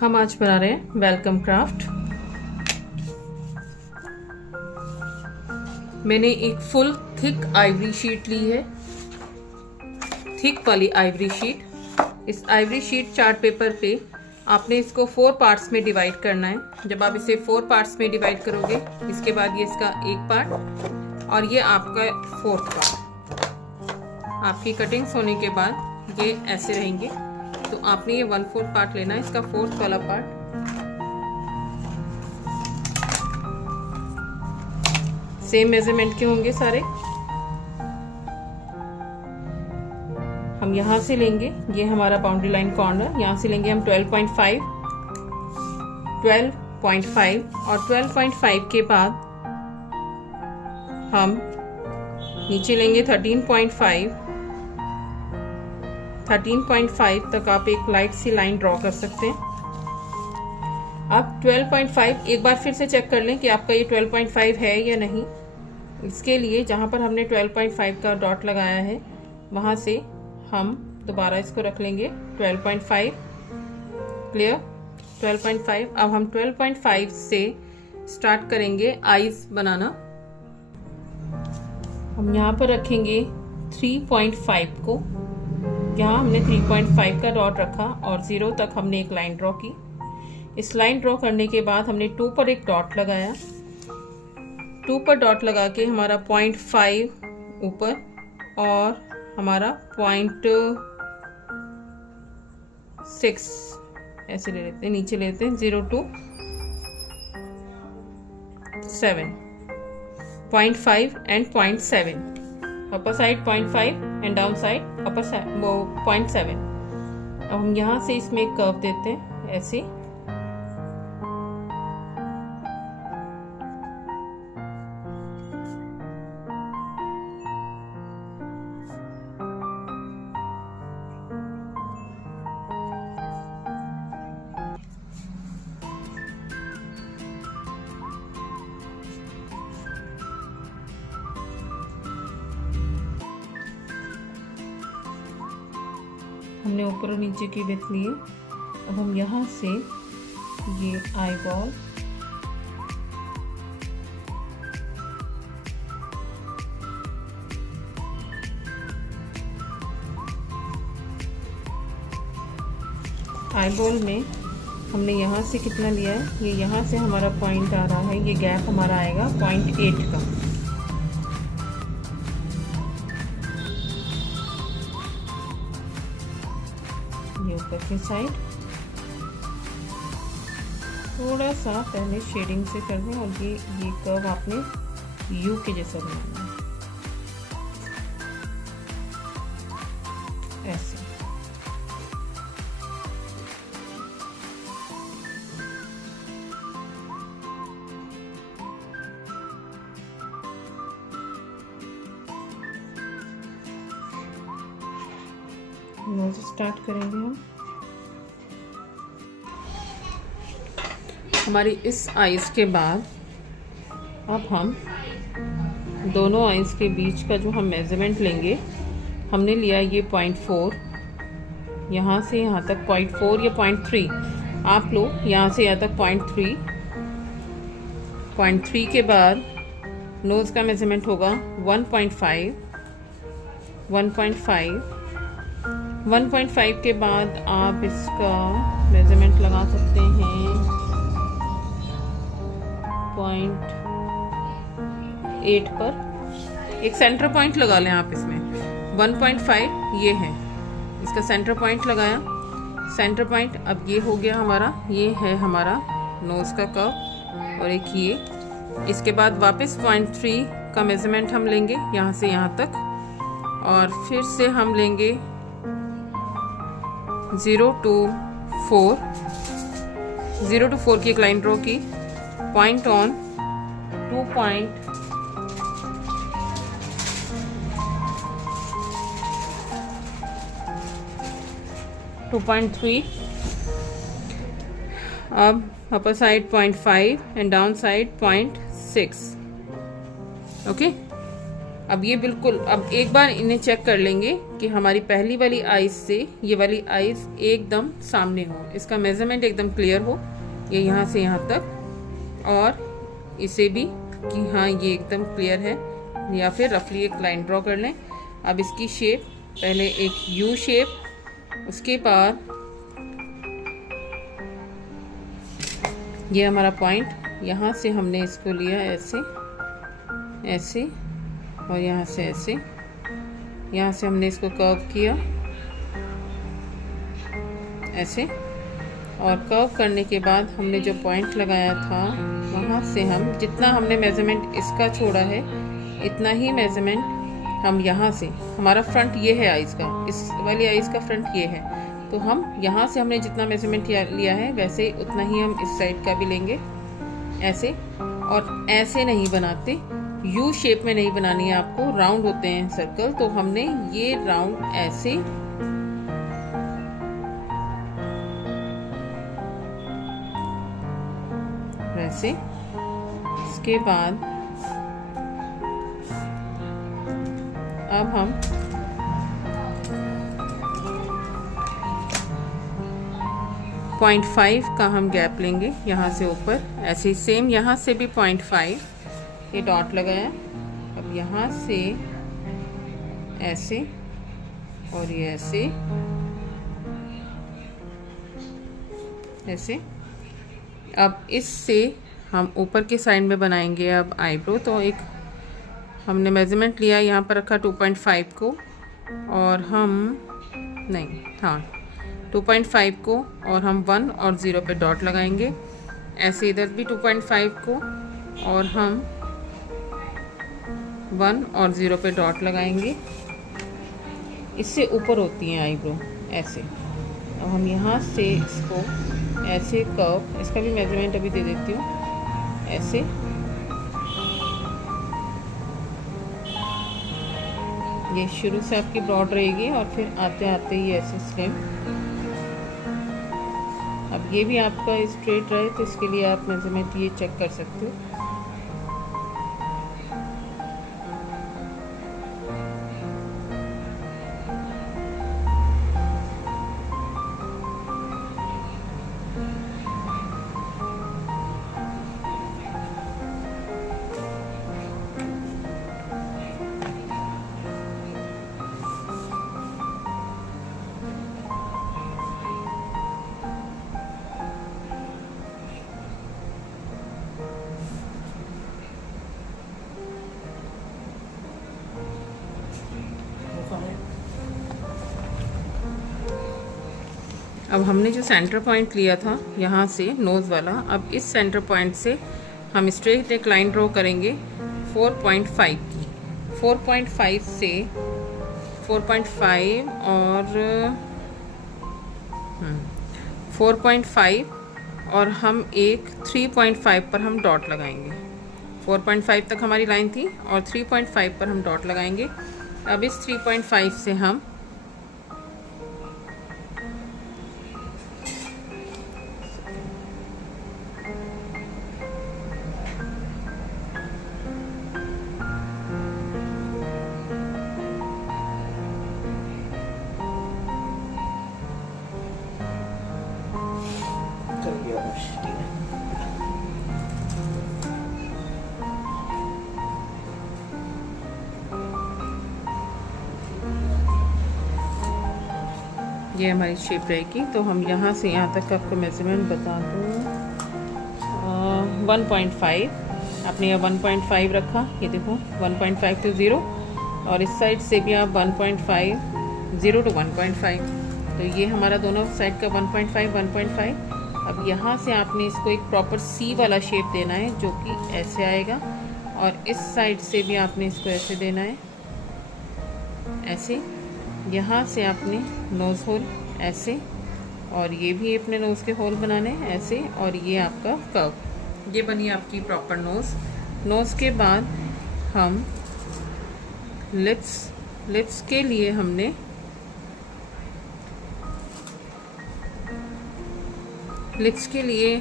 हम आज बना रहे हैं वेलकम क्राफ्ट। मैंने एक फुल थिक आइवरी शीट ली है, थिक वाली आइवरी शीट। इस आइवरी शीट चार्ट पेपर पे आपने इसको 4 पार्ट्स में डिवाइड करना है। जब आप इसे 4 पार्ट्स में डिवाइड करोगे, इसके बाद ये इसका एक पार्ट और ये आपका 4th पार्ट। आपकी कटिंग्स होने के बाद ये ऐसे रहेंगे। तो आपने ये 1/4 पार्ट लेना है, इसका 4th वाला पार्ट। सेम मेजरमेंट के होंगे सारे। हम यहाँ से लेंगे, ये हमारा बाउंड्री लाइन कॉर्नर, यहाँ से लेंगे हम 12.5 और 12.5 के बाद हम नीचे लेंगे 13.5 तक आप एक लाइट सी लाइन ड्रॉ कर सकते हैं। अब 12.5 एक बार फिर से चेक कर लें कि आपका ये 12.5 है या नहीं। इसके लिए जहाँ पर हमने 12.5 का डॉट लगाया है वहाँ से हम दोबारा इसको रख लेंगे 12.5। क्लियर? 12.5। अब हम 12.5 से स्टार्ट करेंगे आईज बनाना। हम यहाँ पर रखेंगे 3.5 को। यहाँ हमने 3.5 का डॉट रखा और 0 तक हमने एक लाइन ड्रॉ की। इस लाइन ड्रॉ करने के बाद हमने 2 पर एक डॉट लगाया। 2 पर डॉट लगा के हमारा 0.5 ऊपर और हमारा 0.6 ऐसे ले लेते हैं, नीचे लेते हैं 0 to 7, 0.5 and 0.7, upper side 0.5 and down side upper side वो 0.7। अब हम यहाँ से इसमें एक कर्व देते हैं ऐसे। हमने ऊपर और नीचे की विड्थ लिए। अब हम यहाँ से ये आई बॉल में हमने यहाँ से कितना लिया है, ये यहाँ से हमारा पॉइंट आ रहा है, ये गैप हमारा आएगा 0.8 का। ऊपर की साइड थोड़ा सा पहले शेडिंग से कर दें और ये कर्व आपने यू के जैसा बनाना है ऐसे। नोज स्टार्ट करेंगे हम। हमारी इस आइज के बाद अब हम दोनों आइज के बीच का जो हम मेजरमेंट लेंगे, हमने लिया ये 0.4, यहाँ से यहाँ तक 0.4 या 0.3 आप लो, यहाँ से यहाँ तक 0.3 के बाद नोज का मेजरमेंट होगा 1.5 के बाद आप इसका मेजरमेंट लगा सकते हैं 0.8 पर। एक सेंटर पॉइंट लगा लें आप इसमें। 1.5 ये है, इसका सेंटर पॉइंट लगाया। सेंटर पॉइंट अब ये हो गया हमारा, ये है हमारा नोज का कर्व और एक ये। इसके बाद वापस 0.3 का मेजरमेंट हम लेंगे यहाँ से यहाँ तक और फिर से हम लेंगे 0 to 4 की एक लाइन ड्रॉ की। Point on 2.3। अब upper side 0.5 and down side 0.6। Okay, अब ये बिल्कुल, अब एक बार इन्हें चेक कर लेंगे कि हमारी पहली वाली आइज से ये वाली आइज एकदम सामने हो, इसका मेजरमेंट एकदम क्लियर हो, ये यहाँ से यहाँ तक, और इसे भी कि हाँ ये एकदम क्लियर है, या फिर रफली एक लाइन ड्रॉ कर लें। अब इसकी शेप, पहले एक यू शेप, उसके बाद ये हमारा पॉइंट, यहाँ से हमने इसको लिया ऐसे ऐसे, और यहाँ से ऐसे, यहाँ से हमने इसको कर्व किया ऐसे, और कर्व करने के बाद हमने जो पॉइंट लगाया था वहाँ से हम जितना हमने मेज़रमेंट इसका छोड़ा है इतना ही मेज़रमेंट हम यहाँ से, हमारा फ्रंट ये है आइज़ का, इस वाली आइज़ का फ्रंट ये है, तो हम यहाँ से हमने जितना मेज़रमेंट लिया है वैसे उतना ही हम इस साइड का भी लेंगे ऐसे। और ऐसे नहीं बनाते, यू शेप में नहीं बनानी है आपको, राउंड होते हैं सर्कल, तो हमने ये राउंड ऐसे वैसे। इसके बाद अब हम पॉइंट 5 का हम गैप लेंगे यहाँ से ऊपर, ऐसे सेम यहाँ से भी 0.5 ये डॉट लगाया। अब यहाँ से ऐसे और ये ऐसे ऐसे। अब इससे हम ऊपर के साइड में बनाएंगे अब आईब्रो। तो एक हमने मेज़रमेंट लिया, यहाँ पर रखा 2.5 को, और हम नहीं, हाँ 2.5 को, और हम 1 और 0 पे डॉट लगाएंगे। ऐसे इधर भी 2.5 को, और हम 1 और 0 पे डॉट लगाएंगे। इससे ऊपर होती हैं आईब्रो ऐसे। अब हम यहाँ से इसको ऐसे कर्व, इसका भी मेजरमेंट अभी दे देती हूँ, ऐसे ये शुरू से आपकी ब्रॉड रहेगी और फिर आते आते ही ऐसे स्लिम। अब ये भी आपका स्ट्रेट रहे तो इसके लिए आप मेजरमेंट ये चेक कर सकते हो। अब हमने जो सेंटर पॉइंट लिया था यहाँ से नोज़ वाला, अब इस सेंटर पॉइंट से हम स्ट्रेट एक लाइन ड्रॉ करेंगे 4.5 की। 4.5 से 4.5 और 4.5 और हम एक 3.5 पर हम डॉट लगाएंगे। 4.5 तक हमारी लाइन थी और 3.5 पर हम डॉट लगाएंगे। अब इस 3.5 से हम ये हमारी शेप रहेगी। तो हम यहाँ से यहाँ तक आपको मेजरमेंट बता दूँ, 1.5 आपने यहाँ 1.5 रखा, ये देखो 1.5 to 0, और इस साइड से भी आप 1.5, 0 to 1.5, तो ये हमारा दोनों साइड का 1.5 1.5। अब यहाँ से आपने इसको एक प्रॉपर सी वाला शेप देना है जो कि ऐसे आएगा, और इस साइड से भी आपने इसको ऐसे देना है, ऐसे। यहाँ से आपने नोज़ होल ऐसे, और ये भी अपने नोज़ के होल बनाने हैं ऐसे, और ये आपका कर्व। ये बनी आपकी प्रॉपर नोज़। नोज़ के बाद हम लिप्स के लिए हमने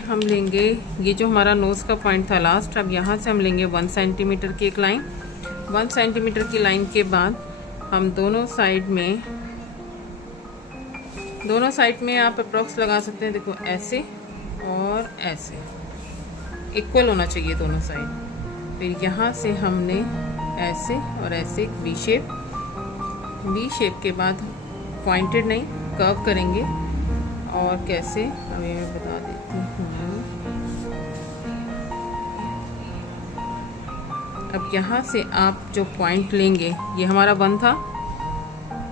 हम लेंगे ये जो हमारा नोज़ का पॉइंट था लास्ट। अब यहाँ से हम लेंगे 1 सेंटीमीटर की एक लाइन, 1 सेंटीमीटर की लाइन के बाद हम दोनों साइड में आप अप्रॉक्स लगा सकते हैं। देखो ऐसे और ऐसे इक्वल होना चाहिए दोनों साइड। फिर यहाँ से हमने ऐसे और ऐसे वी शेप के बाद पॉइंटेड नहीं कर्व करेंगे। और कैसे अभी मैं बता देती हूँ। अब यहाँ से आप जो पॉइंट लेंगे, ये हमारा 1 था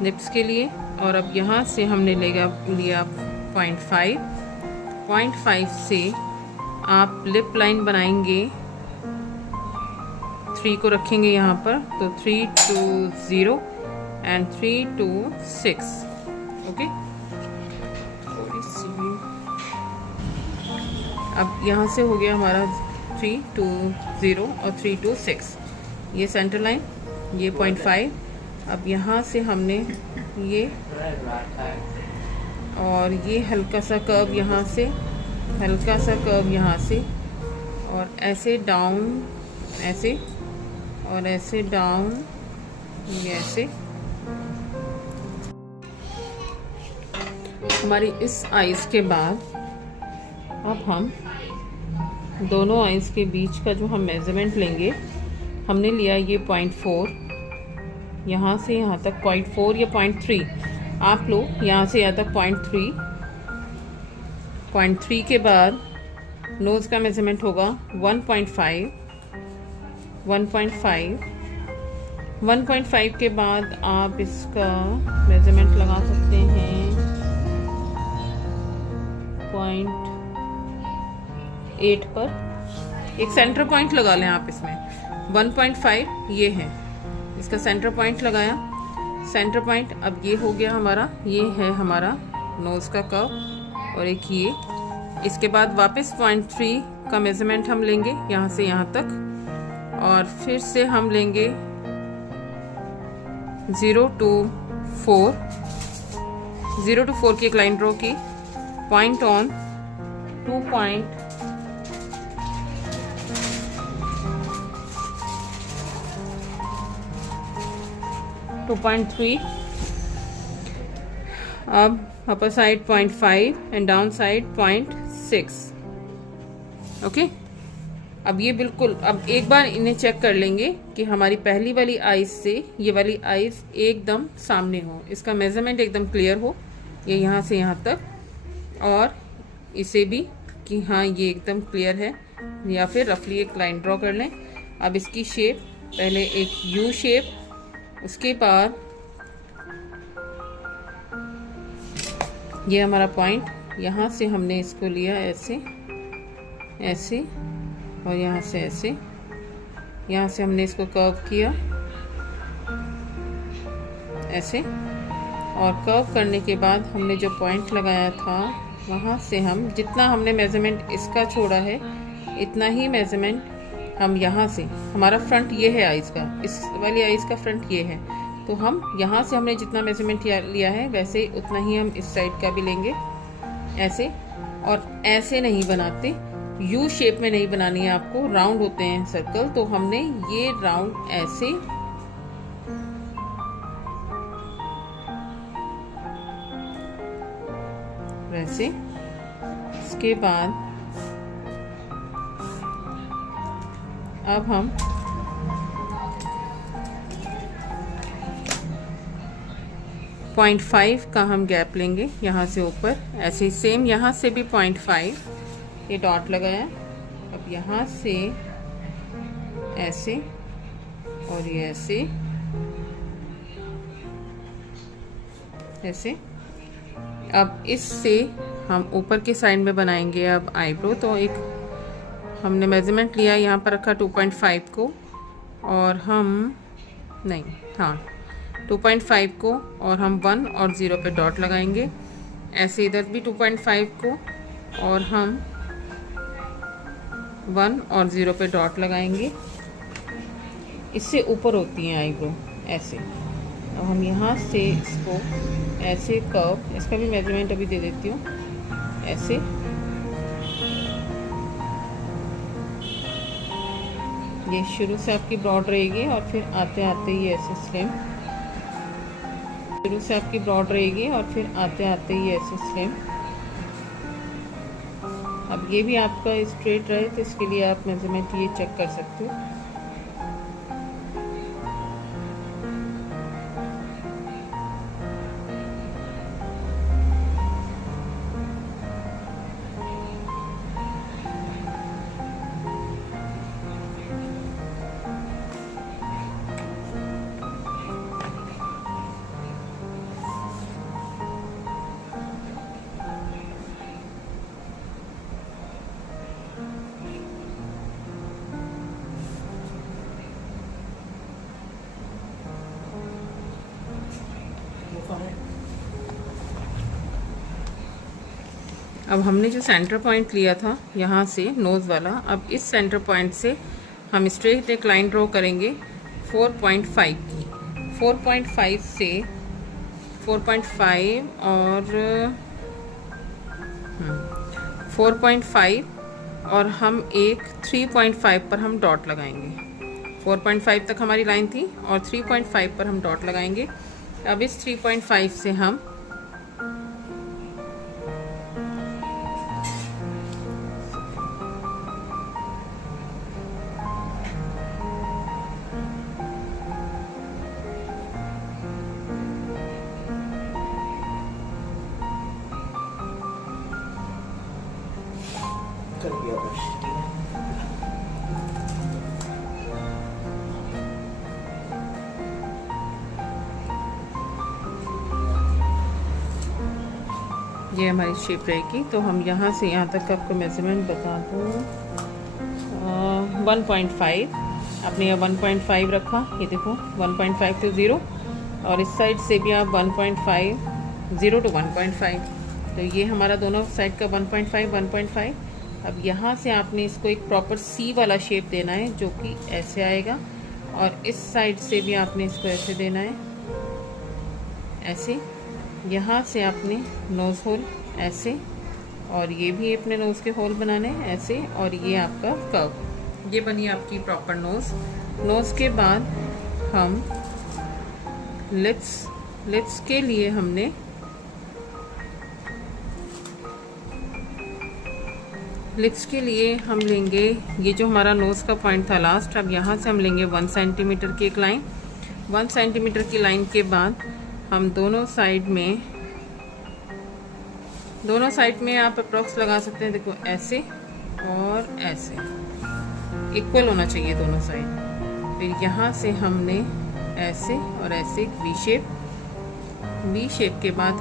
लिप्स के लिए, और अब यहाँ से हमने लिया 0.5 से आप लिप लाइन बनाएंगे। 3 को रखेंगे यहाँ पर, तो 3 to 0 एंड 3 to 6। ओके, अब यहाँ से हो गया हमारा 3 to 0 और 3 to 6, ये सेंटर लाइन, ये 0.5। अब यहाँ से हमने ये और ये हल्का सा कर्व यहाँ से, हल्का सा कर्व यहाँ से, और ऐसे डाउन, ऐसे और ऐसे डाउन, ये ऐसे। हमारी इस आइज़ के बाद अब हम दोनों आइज़ के बीच का जो हम मेज़रमेंट लेंगे, हमने लिया ये 0.4, यहाँ से यहाँ तक 0.4 या 0.3, आप लोग यहाँ से यहाँ तक 0.3 के बाद नोज़ का मेज़रमेंट होगा 1.5 के बाद आप इसका मेज़रमेंट लगा सकते हैं 0.8 पर। एक सेंटर पॉइंट लगा लें आप इसमें। 1.5 ये है, इसका सेंटर पॉइंट लगाया, सेंटर पॉइंट। अब ये हो गया हमारा, ये है हमारा नोज़ का कर्व, और एक ये। इसके बाद वापस 0.3 का मेज़रमेंट हम लेंगे यहाँ से यहाँ तक, और फिर से हम लेंगे 0 to 4 की एक लाइन ड्रॉ की, पॉइंट ऑन 2.3। अब upper side 0.5 and down side 0.6। Okay, अब ये बिल्कुल, अब एक बार इन्हें चेक कर लेंगे कि हमारी पहली वाली आइज से ये वाली आइज एकदम सामने हो, इसका मेजरमेंट एकदम क्लियर हो, ये यहाँ से यहाँ तक, और इसे भी कि हाँ ये एकदम क्लियर है, या फिर रफली एक लाइन ड्रॉ कर लें। अब इसकी शेप, पहले एक यू शेप, उसके बाद ये हमारा पॉइंट, यहाँ से हमने इसको लिया ऐसे ऐसे, और यहाँ से ऐसे, यहाँ से हमने इसको कर्व किया ऐसे, और कर्व करने के बाद हमने जो पॉइंट लगाया था वहाँ से हम जितना हमने मेज़रमेंट इसका छोड़ा है इतना ही मेज़रमेंट हम यहाँ से, हमारा फ्रंट ये है आइज़ का, इस वाली आइज़ का फ्रंट ये है, तो हम यहाँ से हमने जितना मेज़रमेंट लिया है वैसे उतना ही हम इस साइड का भी लेंगे ऐसे। और ऐसे नहीं बनाते, यू शेप में नहीं बनानी है आपको, राउंड होते हैं सर्कल, तो हमने ये राउंड ऐसे वैसे। इसके बाद अब हम पॉइंट 5 का हम गैप लेंगे यहाँ से ऊपर, ऐसे सेम यहाँ से भी 0.5 ये डॉट लगाया। अब यहाँ से ऐसे और ये ऐसे ऐसे। अब इससे हम ऊपर के साइड में बनाएंगे अब आईब्रो। तो एक हमने मेज़रमेंट लिया, यहाँ पर रखा 2.5 को, और हम नहीं, हाँ 2.5 को, और हम 1 और 0 पे डॉट लगाएंगे। ऐसे इधर भी 2.5 को, और हम 1 और 0 पे डॉट लगाएंगे। इससे ऊपर होती हैं आईब्रो ऐसे। अब हम यहाँ से इसको ऐसे कर्व, इसका भी मेजरमेंट अभी दे देती हूँ, ऐसे ये शुरू से आपकी ब्रॉड रहेगी और फिर आते आते ये ऐसे स्लिम, शुरू से आपकी ब्रॉड रहेगी और फिर आते आते ये ऐसे स्लिम। अब ये भी आपका स्ट्रेट रहे तो इसके लिए आप मेजरमेंट ये चेक कर सकते हो। अब हमने जो सेंटर पॉइंट लिया था यहाँ से नोज़ वाला, अब इस सेंटर पॉइंट से हम स्ट्रेट एक लाइन ड्रॉ करेंगे 4.5 की। 4.5 से 4.5 और 4.5 और हम एक 3.5 पर हम डॉट लगाएंगे। 4.5 तक हमारी लाइन थी और 3.5 पर हम डॉट लगाएंगे। अब इस 3.5 से हम ये हमारी शेप रहेगी। तो हम यहाँ से यहाँ तक आपको मेजरमेंट बता दूँ, 1.5 आपने यहाँ 1.5 रखा, ये देखो 1.5 to 0 और इस साइड से भी आप 1.5 0 to 1.5, तो ये हमारा दोनों साइड का 1.5। अब यहाँ से आपने इसको एक प्रॉपर सी वाला शेप देना है जो कि ऐसे आएगा और इस साइड से भी आपने इसको ऐसे देना है, ऐसे। यहाँ से आपने नोज़ होल ऐसे और ये भी अपने नोज़ के होल बनाने हैं ऐसे, और ये आपका कर्व। ये बनी आपकी प्रॉपर नोज़ के बाद हम लिप्स के लिए हमने हम लेंगे ये जो हमारा नोज़ का पॉइंट था लास्ट। अब यहाँ से हम लेंगे 1 सेंटीमीटर की एक लाइन। 1 सेंटीमीटर की लाइन के बाद हम दोनों साइड में आप अप्रॉक्स लगा सकते हैं, देखो ऐसे और ऐसे, इक्वल होना चाहिए दोनों साइड। फिर यहाँ से हमने ऐसे और ऐसे वी शेप के बाद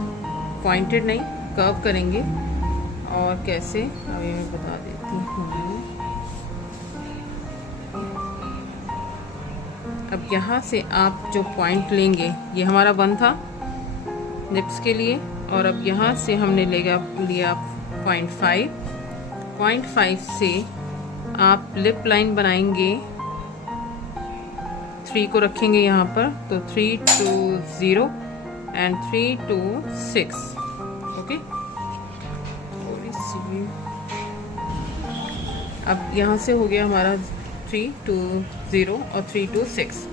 पॉइंटेड नहीं कर्व करेंगे। और कैसे अभी मैं बता देती हूँ। अब यहाँ से आप जो पॉइंट लेंगे, ये हमारा 1 था लिप्स के लिए, और अब यहाँ से हमने लिया 0.5 से आप लिप लाइन बनाएंगे, 3 को रखेंगे यहाँ पर, तो 3 to 0 एंड 3 to 6, ओके। अब यहाँ से हो गया हमारा 3 to 0 और 3 to 6,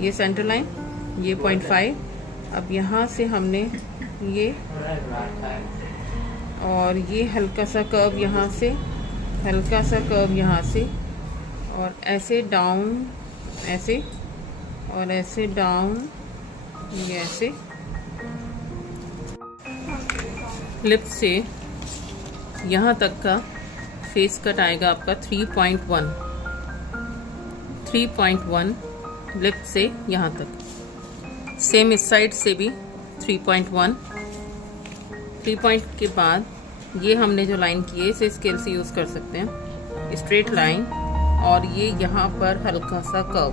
ये सेंटर लाइन, ये 0.5। अब यहाँ से हमने ये और ये हल्का सा कर्व यहाँ से, हल्का सा कर्व यहाँ से, और ऐसे डाउन ऐसे और ऐसे डाउन, ये ऐसे। लिप से यहाँ तक का फेस कट आएगा आपका 3.1 लिप से यहाँ तक। सेम इस साइड से भी 3.1। 3 पॉइंट के बाद ये हमने जो लाइन की है इसे स्केल से यूज़ कर सकते हैं, स्ट्रेट लाइन, और ये यहाँ पर हल्का सा कर्व,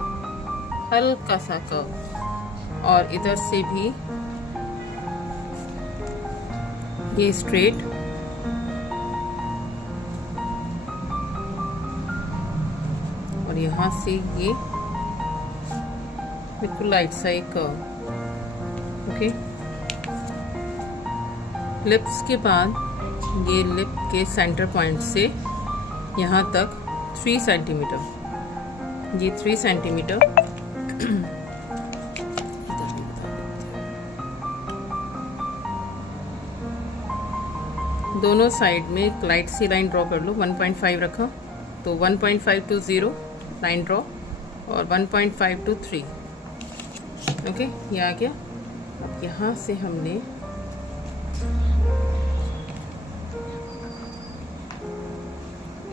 और इधर से भी ये स्ट्रेट, और यहाँ से ये बिल्कुल लाइट सा एक कर्व, ओके। लिप्स के बाद ये लिप के सेंटर पॉइंट से यहाँ तक 3 सेंटीमीटर, ये 3 सेंटीमीटर। दोनों साइड में एक लाइट सी लाइन ड्रॉ कर लो। 1.5 रखा तो 1.5 to 0 लाइन ड्रॉ और 1.5 to 3। ओके, ये आ गया। यहाँ से हमने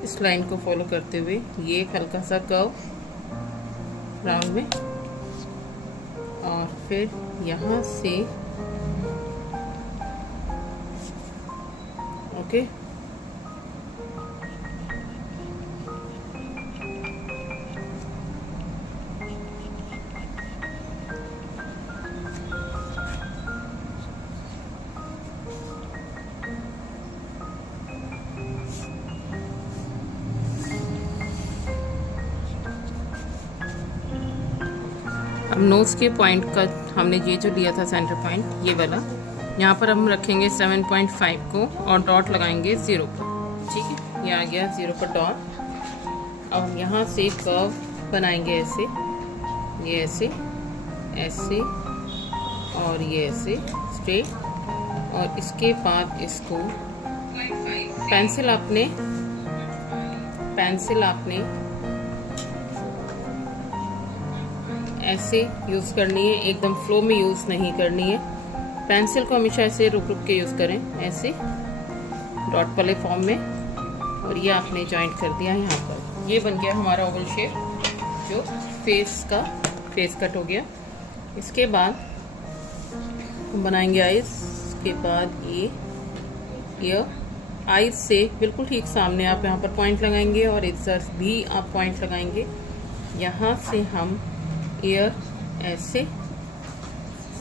इस लाइन को फॉलो करते हुए ये एक हल्का सा कर्व राउंड में, और फिर यहाँ से ओके अब नोज के पॉइंट का हमने ये जो लिया था सेंटर पॉइंट, ये वाला, यहाँ पर हम रखेंगे 7.5 को और डॉट लगाएंगे 0 पर। ठीक है, ये आ गया 0 पर डॉट। अब यहाँ से कर्व बनाएंगे ऐसे, ये ऐसे ऐसे और ये ऐसे स्ट्रेट, और इसके बाद इसको पेंसिल आपने ऐसे यूज़ करनी है, एकदम फ्लो में यूज़ नहीं करनी है। पेंसिल को हमेशा ऐसे रुक रुक के यूज़ करें, ऐसे डॉट वाले फॉर्म में, और ये आपने जॉइंट कर दिया यहाँ पर। ये बन गया हमारा ओवल शेप, जो फेस कट हो गया। इसके बाद हम बनाएंगे आइज। इसके बाद ये ईयर, आइज से बिल्कुल ठीक सामने आप यहाँ पर पॉइंट लगाएंगे और इधर भी आप पॉइंट लगाएंगे। यहाँ से हम ईयर ऐसे,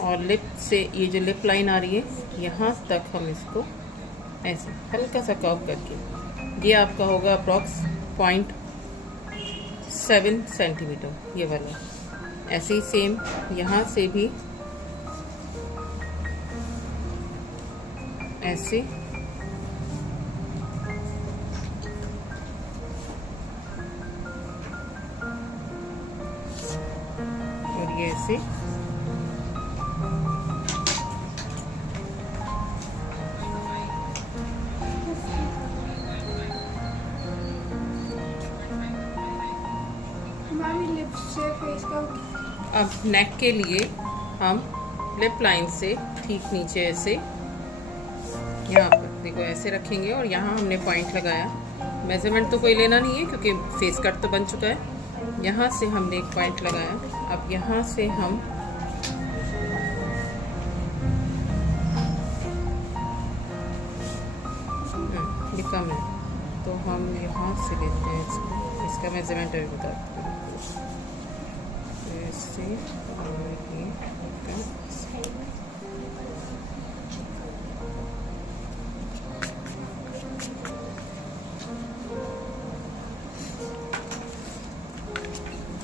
और लिप से ये जो लिप लाइन आ रही है यहाँ तक हम इसको ऐसे हल्का सा कर्व करके, ये आपका होगा अप्रॉक्स 0.7 सेंटीमीटर ये वाला। ऐसे ही सेम यहाँ से भी ऐसे, और ये ऐसे। अब नेक के लिए हम लिप लाइन से ठीक नीचे ऐसे, यहाँ पर देखो ऐसे रखेंगे, और यहाँ हमने पॉइंट लगाया। मेजरमेंट तो कोई लेना नहीं है क्योंकि फेस कट तो बन चुका है। यहाँ से हमने एक पॉइंट लगाया। अब यहाँ से हम ये कम है तो हम यहाँ से लेते हैं इसका मेजरमेंट अभी बताते हैं। ऐसे और ये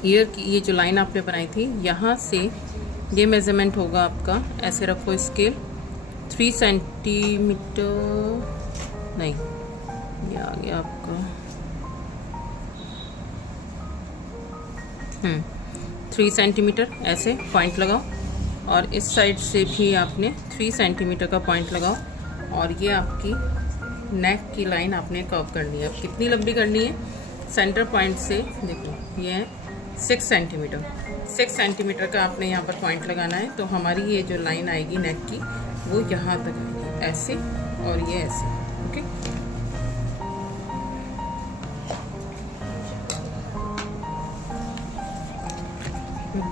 ईयर की ये जो लाइन आपने बनाई थी, यहाँ से ये मेजरमेंट होगा आपका। ऐसे रखो स्केल, 3 सेंटीमीटर नहीं, ये आ गया आपका 3 सेंटीमीटर। ऐसे पॉइंट लगाओ, और इस साइड से भी आपने 3 सेंटीमीटर का पॉइंट लगाओ, और ये आपकी नेक की लाइन आपने कर्व करनी है। अब कितनी लंबी करनी है? सेंटर पॉइंट से देखो ये है 6 सेंटीमीटर। 6 सेंटीमीटर का आपने यहाँ पर पॉइंट लगाना है। तो हमारी ये जो लाइन आएगी नेक की, वो यहाँ तक आएगी ऐसे, और ये ऐसे। ओके,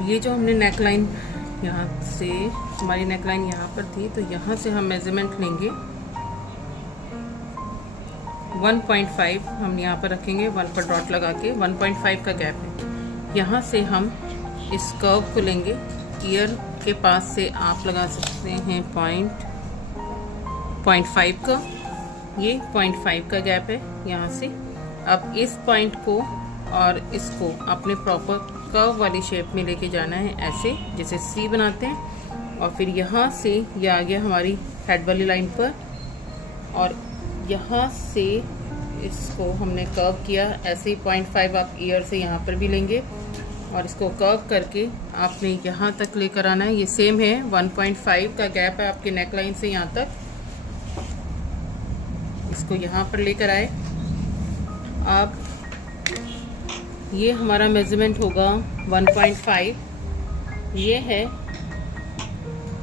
ये जो हमने नेक लाइन यहाँ से, हमारी नेक लाइन यहाँ पर थी, तो यहाँ से हम मेजरमेंट लेंगे 1.5 हम यहाँ पर रखेंगे, 1 पर डॉट लगा के 1.5 का गैप है। यहाँ से हम इस कर्व को लेंगे, ईयर के पास से आप लगा सकते हैं 0.5 का, ये 0.5 का गैप है यहाँ से। अब इस पॉइंट को और इसको अपने प्रॉपर कर्व वाली शेप में लेके जाना है, ऐसे जैसे सी बनाते हैं। और फिर यहाँ से ये आ गया हमारी हेड वाली लाइन पर, और यहाँ से इसको हमने कर्व किया ऐसे ही 0.5 आप ईयर से यहाँ पर भी लेंगे, और इसको कर्व करके आपने यहाँ तक लेकर आना है। ये सेम है, 1.5 का गैप है आपके नेक लाइन से यहाँ तक। इसको यहाँ पर लेकर आए। अब ये हमारा मेज़रमेंट होगा 1.5, ये है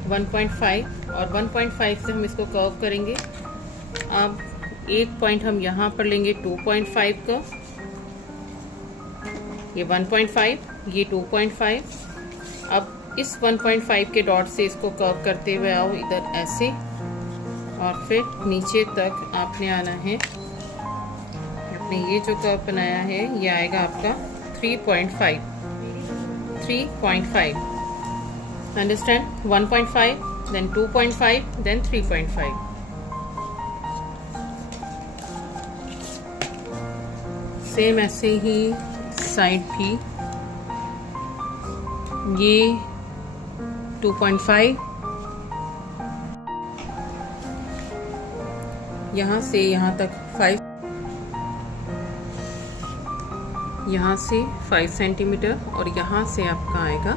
1.5 और 1.5 से हम इसको कर्व करेंगे। अब एक पॉइंट हम यहाँ पर लेंगे 2.5 का, ये 1.5, ये 2.5। अब इस 1.5 के डॉट से इसको कर्व करते हुए आओ इधर ऐसे, और फिर नीचे तक आपने आना है। आपने ये जो कर्व बनाया है ये आएगा आपका 3.5। अंडरस्टैंड? 1.5, then 2.5, then 3.5। सेम ऐसे ही साइड भी, ये 2.5, यहाँ से यहाँ तक 5, यहाँ से 5 सेंटीमीटर, और यहाँ से आपका आएगा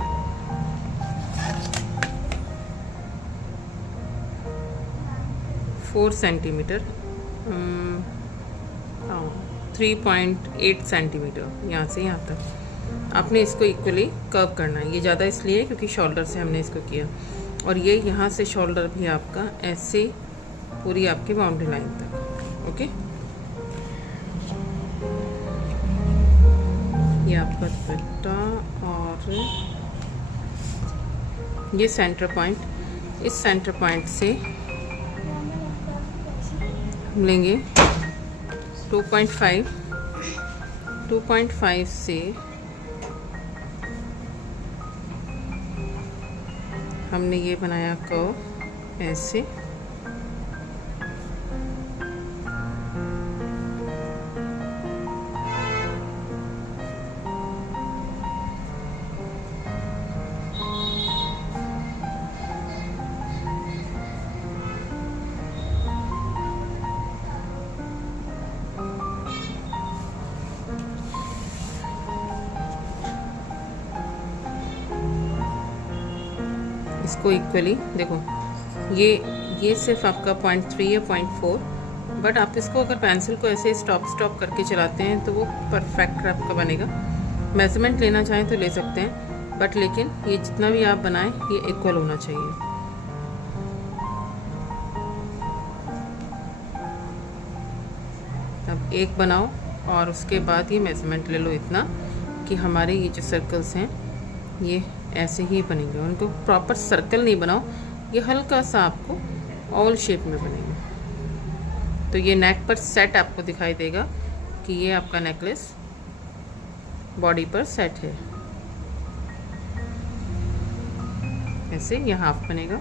4 सेंटीमीटर, 3.8 सेंटीमीटर यहाँ से यहाँ तक। आपने इसको इक्वली कर्व करना है। ये ज़्यादा इसलिए क्योंकि शोल्डर से हमने इसको किया, और ये यहाँ से शोल्डर भी आपका ऐसे पूरी आपकी बाउंड्री लाइन तक। ओके, ये आपका दुपट्टा, और ये सेंटर पॉइंट। इस सेंटर पॉइंट से हम लेंगे 2.5 से हमने ये बनाया कर्व ऐसे, इसको इक्वली देखो। ये सिर्फ आपका 0.3 या 0.4, बट आप इसको अगर पेंसिल को ऐसे स्टॉप करके चलाते हैं तो वो परफेक्ट आपका बनेगा। मेजरमेंट लेना चाहें तो ले सकते हैं, बट लेकिन ये जितना भी आप बनाएं ये इक्वल होना चाहिए। अब एक बनाओ और उसके बाद ये मेजरमेंट ले लो इतना कि हमारे ये जो सर्कल्स हैं ये ऐसे ही बनेंगे। उनको प्रॉपर सर्कल नहीं बनाओ, ये हल्का सा आपको ऑल शेप में बनेंगे। तो ये नेक पर सेट आपको दिखाई देगा कि ये आपका नेकलेस बॉडी पर सेट है। ऐसे ये हाफ बनेगा।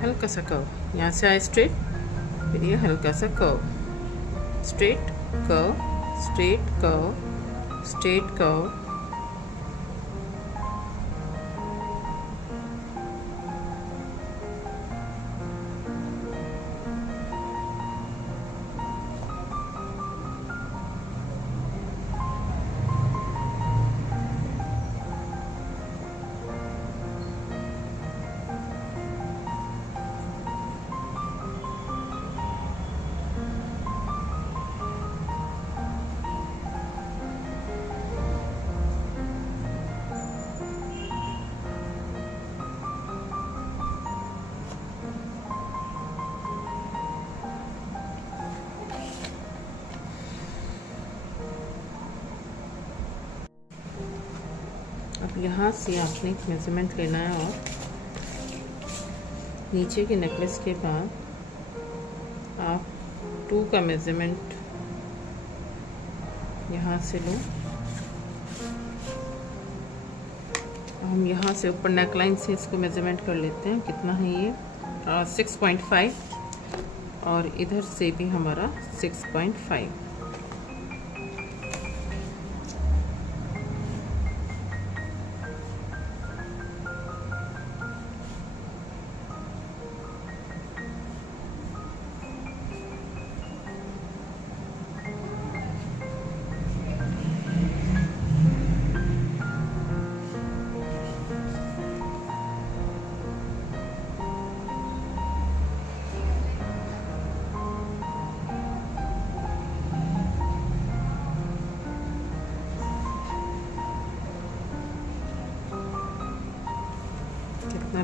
हल्का सा कर्व, यहाँ से आए स्ट्रेट, फिर ये हल्का सा curve, straight curve, straight curve, straight curve. अब यहाँ से आपने एक मेज़रमेंट लेना है और नीचे के नेकलेस के बाद आप 2 का मेज़रमेंट यहाँ से लो। हम यहाँ से ऊपर नेकलाइन से इसको मेज़रमेंट कर लेते हैं, कितना है ये 6.5, और इधर से भी हमारा 6.5।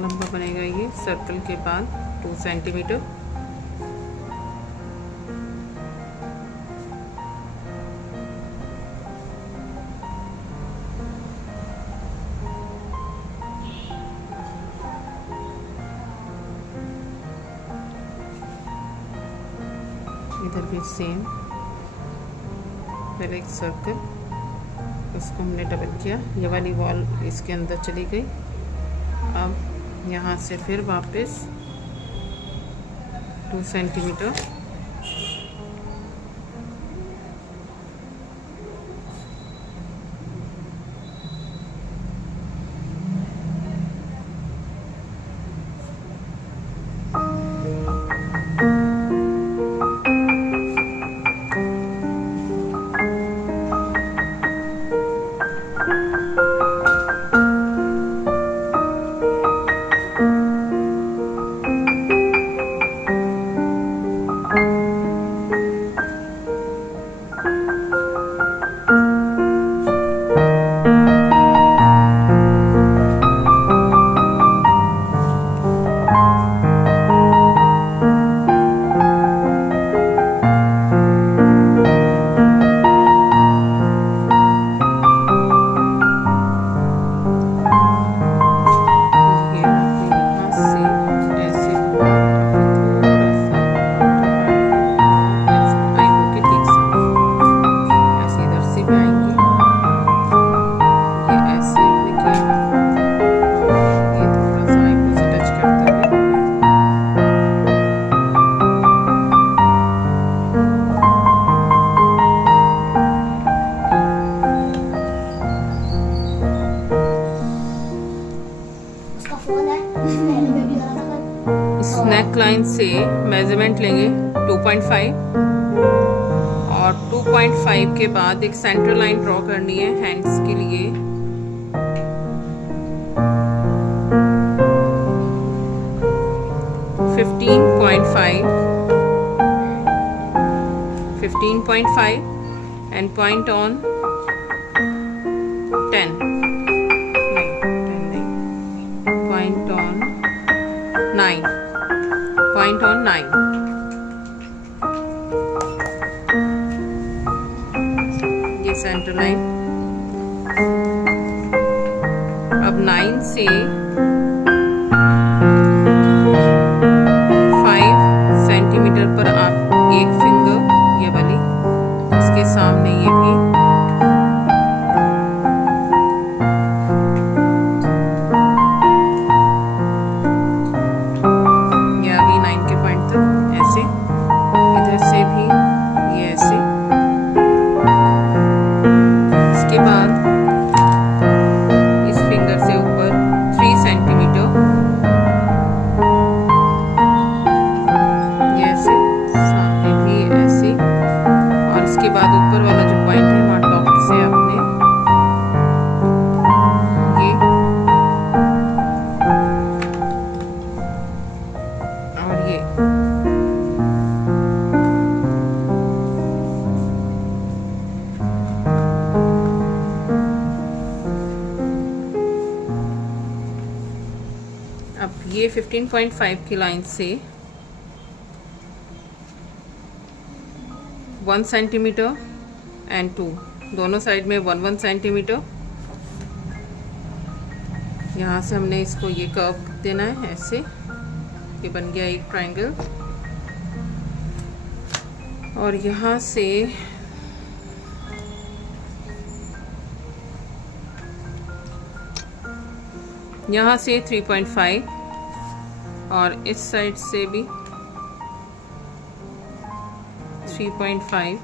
लंबा बनेगा ये सर्कल के बाद 2 सेंटीमीटर। इधर भी सेम, पहले एक सर्कल, उसको हमने डबल किया, ये वाली वॉल इसके अंदर चली गई। अब यहाँ से फिर वापस 2 सेंटीमीटर नेक लाइन से मेजरमेंट लेंगे 2.5 और 2.5 के बाद एक सेंटर लाइन ड्रॉ करनी है हैंड्स के लिए। Fifteen point five and point on 10 point on 9 point on 9। ये सेंटर लाइन। अब 9 से 5 सेंटीमीटर पर आप एक फिंगर ये वाली, इसके सामने ये भी, अब ये 15.5 की लाइन से 1 सेंटीमीटर एंड 2 दोनों साइड में 1 सेंटीमीटर। यहाँ से हमने इसको ये कर्व देना है, ऐसे ये बन गया एक ट्रायंगल। और यहाँ से यहाँ से 3.5 और इस साइड से भी 3.5।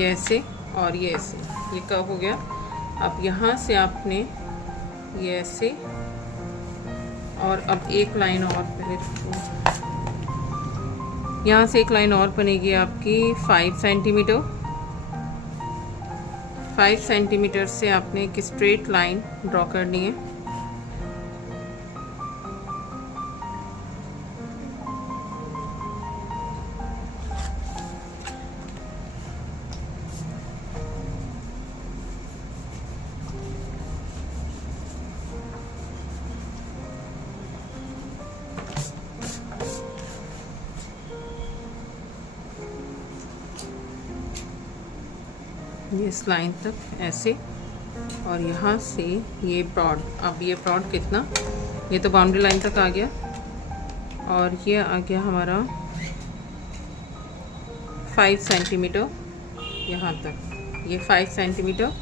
ये ऐसे और ये ऐसे, ये कर्व हो गया। अब यहाँ से आपने ये ऐसे, और अब एक लाइन और, पहले यहाँ से एक लाइन और बनेगी आपकी 5 सेंटीमीटर। 5 सेंटीमीटर से आपने एक स्ट्रेट लाइन ड्रॉ करनी है। ये इस लाइन तक ऐसे, और यहाँ से ये ब्रॉड, अब ये ब्रॉड कितना, ये तो बाउंड्री लाइन तक आ गया, और ये आ गया हमारा 5 सेंटीमीटर यहाँ तक, ये 5 सेंटीमीटर।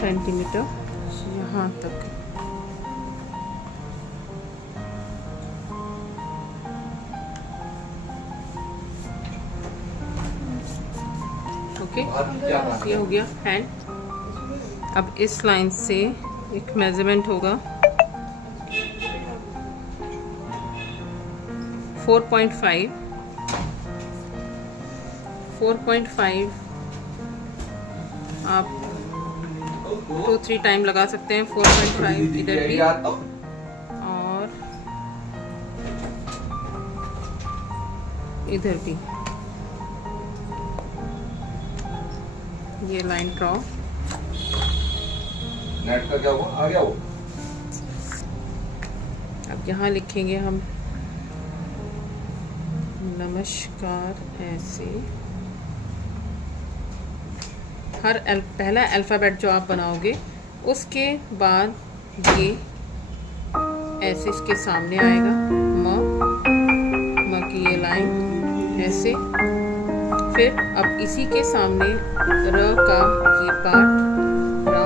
सेंटीमीटर यहाँ तक। ओके, ये हो गया हैंड। अब इस लाइन से एक मेजरमेंट होगा 4.5 आप 2-3 टाइम लगा सकते हैं। 4.5 इधर भी और इधर भी, ये लाइन ड्रॉ। नेट का क्या हुआ, आ गया वो। अब यहाँ लिखेंगे हम नमस्कार ऐसे। हर पहला अल्फ़ाबेट जो आप बनाओगे उसके बाद ये ऐसे इसके सामने आएगा, म की ये लाइन ऐसे। फिर अब इसी के सामने र का ये पार्ट, र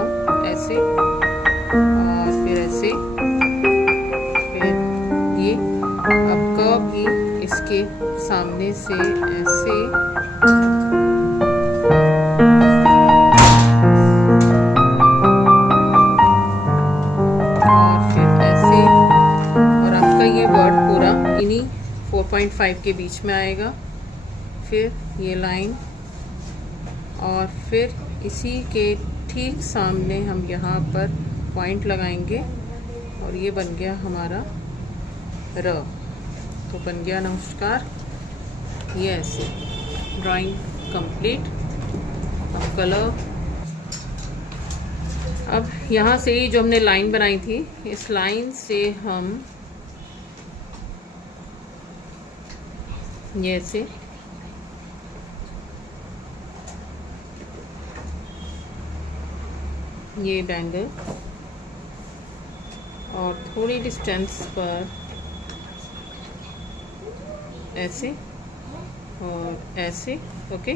ऐसे, और फिर ऐसे, फिर ये। अब क भी इसके सामने से ऐसे, और आपका ये वर्ड पूरा इन्हीं 4.5 के बीच में आएगा। फिर ये लाइन, और फिर इसी के ठीक सामने हम यहाँ पर पॉइंट लगाएंगे, और ये बन गया हमारा र। तो बन गया नमस्कार। ये ऐसे ड्राइंग कंप्लीट। अब कलर, अब यहाँ से ही जो हमने लाइन बनाई थी, इस लाइन से हम ये ऐसे ये बैंगल, और थोड़ी डिस्टेंस पर ऐसे और ऐसे। ओके,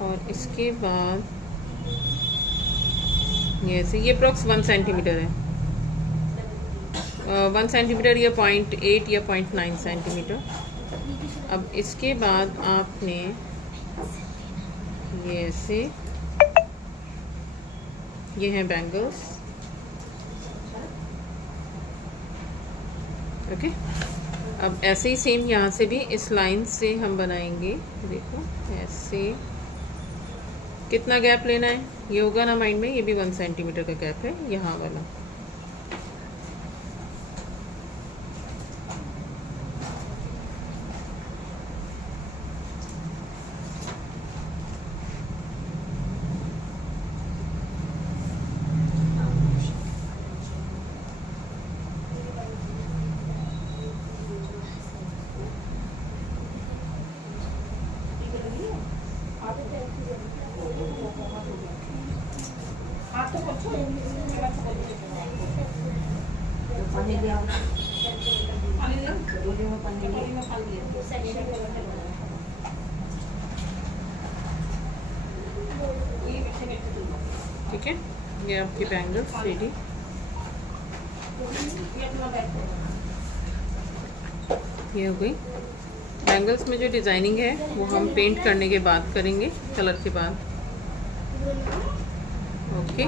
और इसके बाद ये ऐसे, ये अप्रॉक्स 1 सेंटीमीटर है। 1 सेंटीमीटर या 0.8 या 0.9 सेंटीमीटर। अब इसके बाद आपने ये ऐसे, ये हैं बैंगल्स। ओके, अब ऐसे ही सेम यहाँ से भी इस लाइन से हम बनाएंगे। देखो ऐसे, कितना गैप लेना है ये होगा ना माइंड में, ये भी 1 सेंटीमीटर का गैप है यहाँ वाला। ठीक है, ये आपकी बैंगल्स रेडी। ये हो गई। बैंगल्स में जो डिज़ाइनिंग है वो हम पेंट करने के बाद करेंगे, कलर के बाद। ओके,